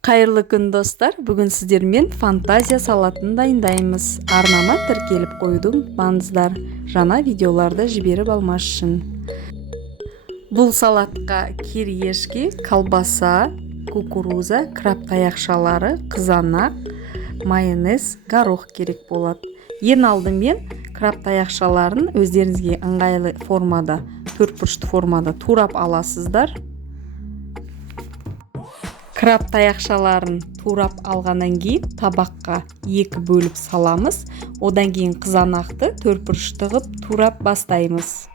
Қайырлы күн достар, бүгін сіздермен фантазия салатын дайындаймыз. Арнама тіркеліп қойдым, маңыздар жаңа видеоларды жіберіп алмаш үшін. Бұл салатқа кириешки, колбаса, кукуруза, краб таяқшалары, қызанақ, майонез, горох керек болады. Ең алдымен краб таяқшаларын өздеріңізге ыңғайлы формада, төртбұрышты формада турап аласыздар. Краб таяқшаларын турап алғаннан кейін табаққа екі бөліп саламыз. Одан кейін қызанақты төртбұрышты ғып турап бастаймыз.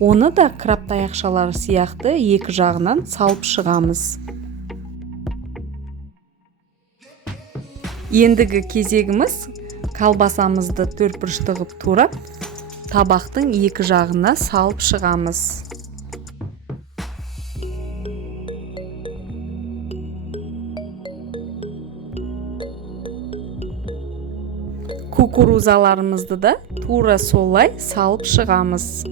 Оны да краб таяқшалары сияқты екі жағынан салып шығамыз. Ендігі кезегіміз колбасамызды төртбұрышты ғып турап, табақтың екі жағына салып шығамыз. Кукурузаларымызды да тура солай салып шығамыз.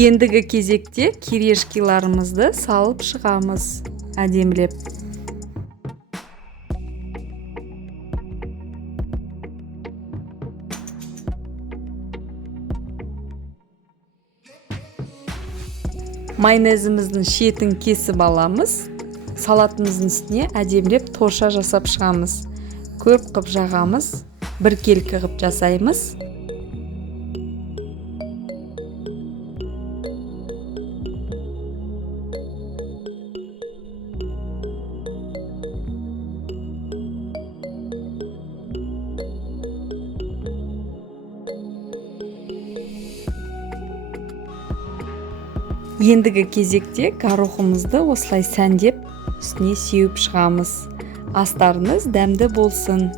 Ендігі кезекте кириешкиларымызды салып шығамыз, әдемілеп. Майонезіміздің шетін кесіп аламыз. Салатымыздың үстіне әдемілеп торша жасап шығамыз. Көп қып жағамыз, біркелкі қып жасаймыз. Ендігі кезекте горохымызды осылай сәндеп үстіне сеуіп шығамыз. Астарыңыз дәмді болсын.